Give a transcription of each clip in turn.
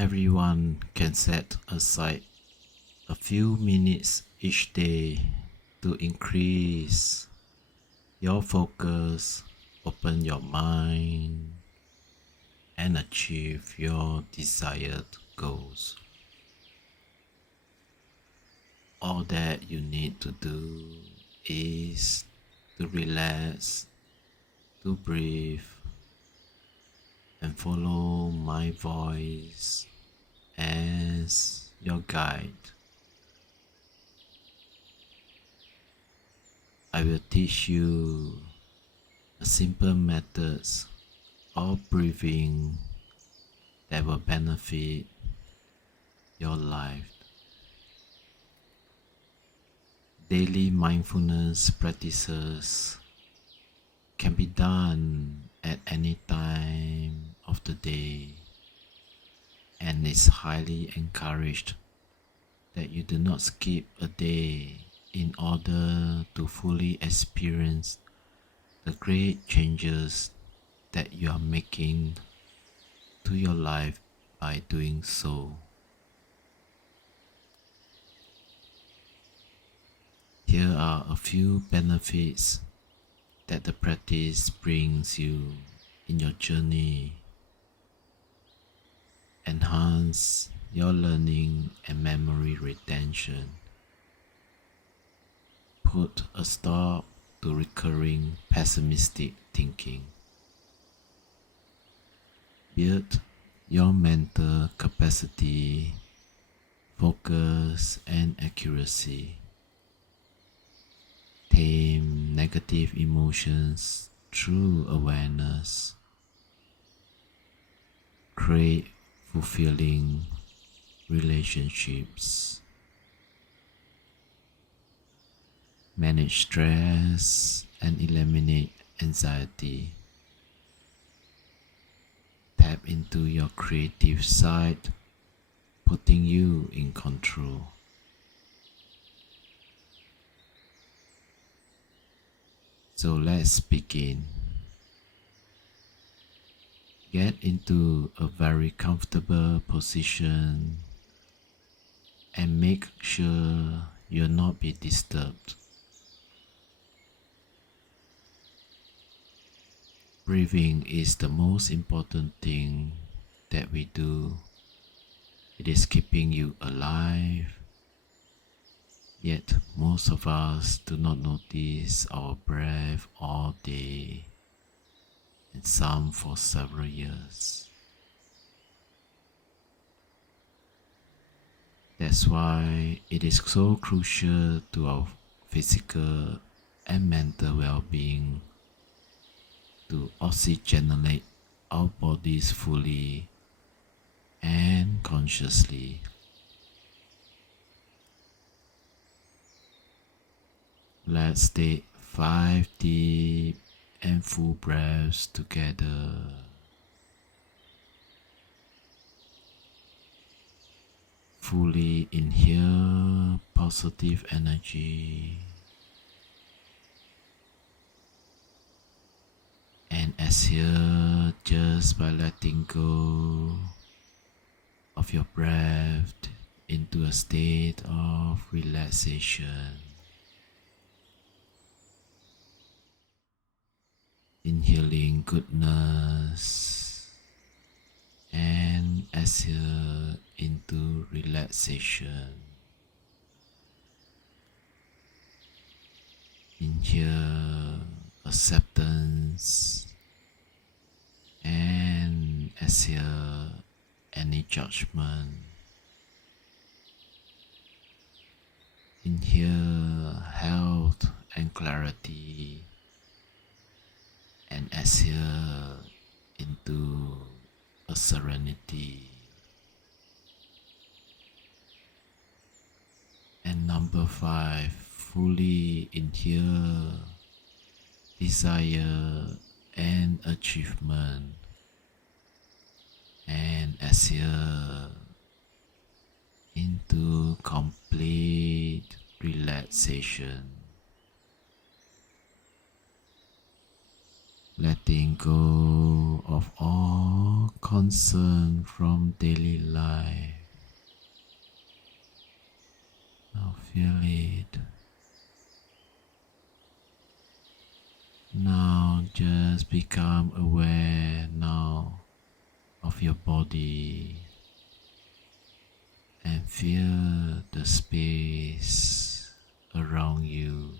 Everyone can set aside a few minutes each day to increase your focus, open your mind, and achieve your desired goals. All that you need to do is to relax, to breathe, and follow my voice as your guide. I will teach you a simple methods of breathing that will benefit your life. Daily mindfulness practices can be done at any time of the day, and it's highly encouraged that you do not skip a day in order to fully experience the great changes that you are making to your life by doing so. Here are a few benefits that the practice brings you in your journey. Enhance your learning and memory retention. Put a stop to recurring pessimistic thinking. Build your mental capacity, focus, and accuracy. Tame negative emotions through awareness. Create fulfilling relationships. Manage stress and eliminate anxiety. Tap into your creative side, putting you in control. So let's begin. Get into a very comfortable position and make sure you'll not be disturbed. Breathing is the most important thing that we do. It is keeping you alive. Yet most of us do not notice our breath all day, and some for several years. That's why it is so crucial to our physical and mental well-being to oxygenate our bodies fully and consciously. Let's take 5 deep and full breaths together. Fully inhale positive energy and exhale just by letting go of your breath into a state of relaxation. Inhaling goodness and exhale into relaxation. Inhale acceptance and exhale any judgment. Inhale health and clarity, and exhale into a serenity. And number 5, fully inhale desire and achievement, and exhale into complete relaxation. letting go of all concern from daily life. Now feel it. Now just become aware now of your body and feel the space around you.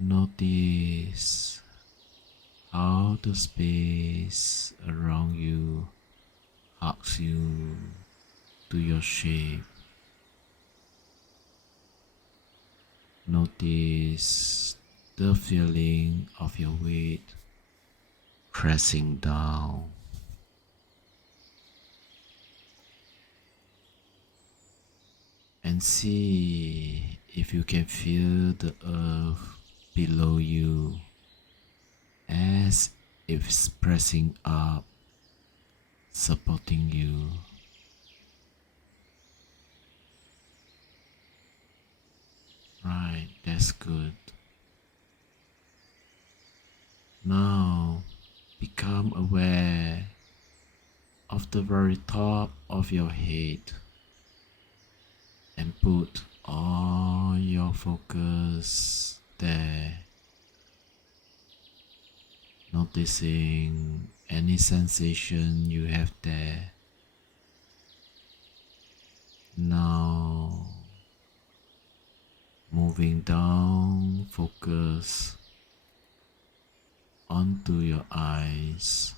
Notice how the space around you hugs you to your shape. Notice the feeling of your weight pressing down. And see if you can feel the earth below you as if it's pressing up, supporting you. Right, that's good. Now become aware of the very top of your head and put all your focus there, noticing any sensation you have there. Now moving down, focus onto your eyes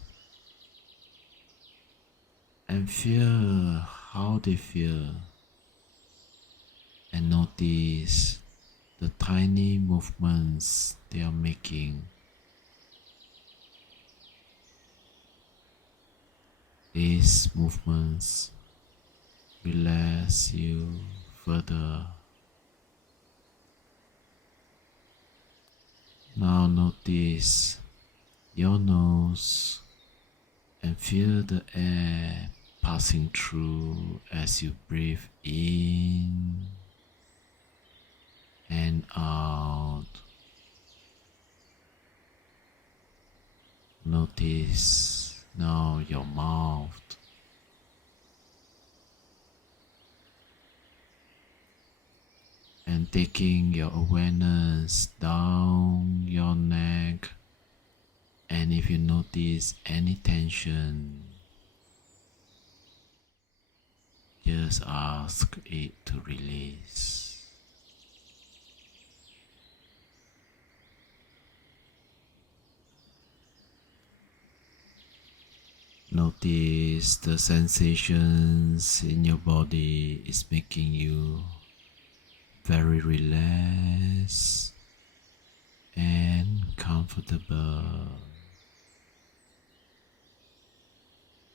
and feel how they feel, and notice the tiny movements they are making. These movements relax you further. Now notice your nose and feel the air passing through as you breathe in and out. Notice now your mouth. And taking your awareness down your neck, and if you notice any tension, just ask it to release. Notice the sensations in your body is making you very relaxed and comfortable.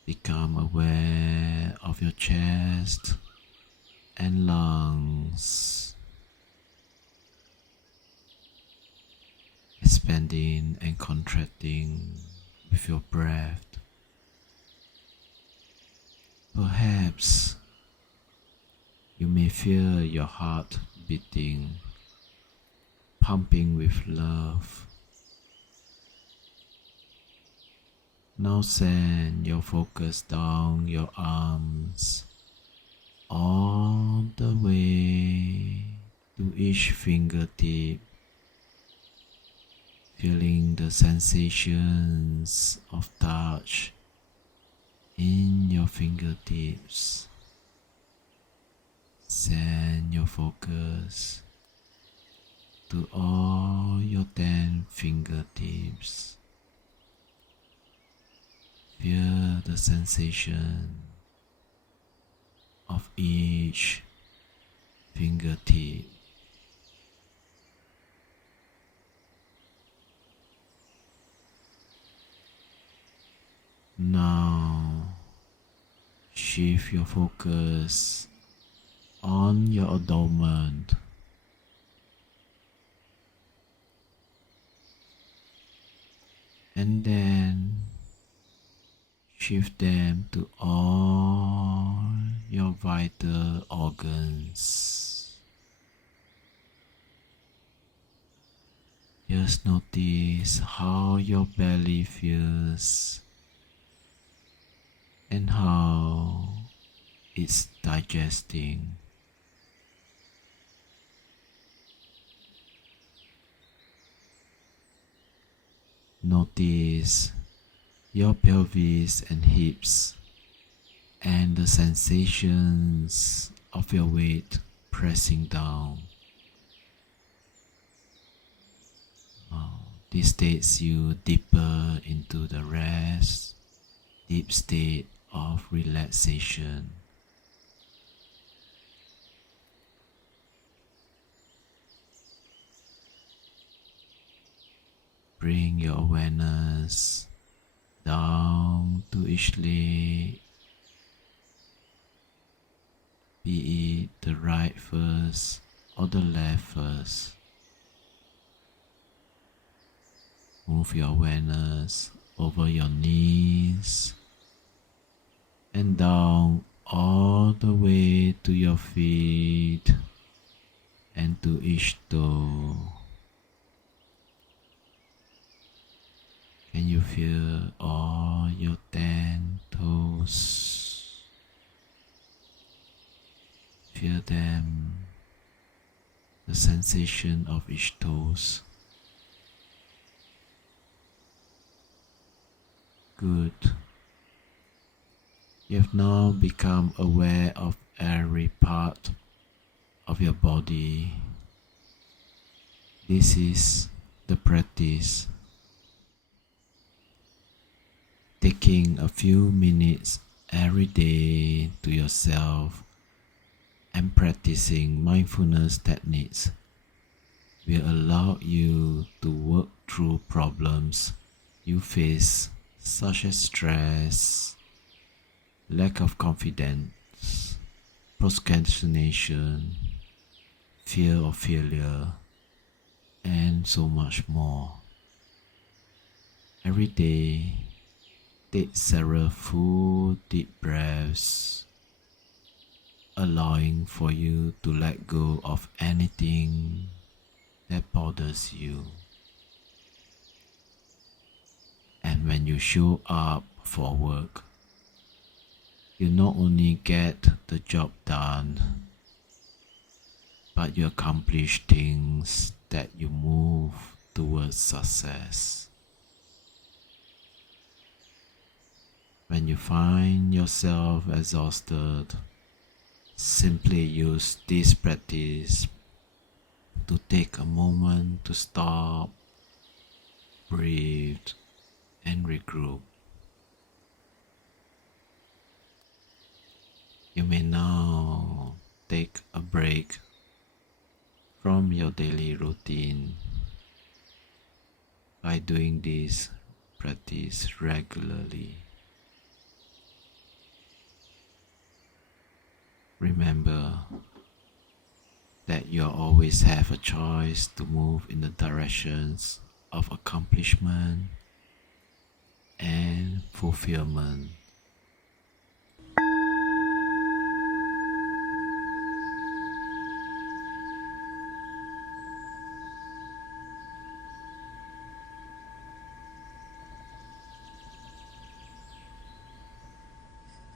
Become aware of your chest and lungs, expanding and contracting with your breath. Perhaps you may feel your heart beating, pumping with love. Now send your focus down your arms, all the way to each fingertip, feeling the sensations of touch in your fingertips. Send your focus to all your 10 fingertips. Feel the sensation of each fingertip. Now shift your focus on your abdomen and then shift them to all your vital organs. Just notice how your belly feels and how it's digesting. Notice your pelvis and hips and the sensations of your weight pressing down. This takes you deeper into the rest, deep state of relaxation. Bring your awareness down to each leg, be it the right first or the left first. Move your awareness over your knees and down all the way to your feet and to each toe. Can you feel all your 10 toes? Feel them, the sensation of each toes. Good. You have now become aware of every part of your body. This is the practice. Taking a few minutes every day to yourself and practicing mindfulness techniques will allow you to work through problems you face, such as stress, lack of confidence, procrastination, fear of failure, and so much more. Every day, take several full deep breaths, allowing for you to let go of anything that bothers you. And when you show up for work, you not only get the job done, but you accomplish things that you move towards success. When you find yourself exhausted, simply use this practice to take a moment to stop, breathe, and regroup. You may now take a break from your daily routine by doing this practice regularly. Remember that you always have a choice to move in the directions of accomplishment and fulfillment.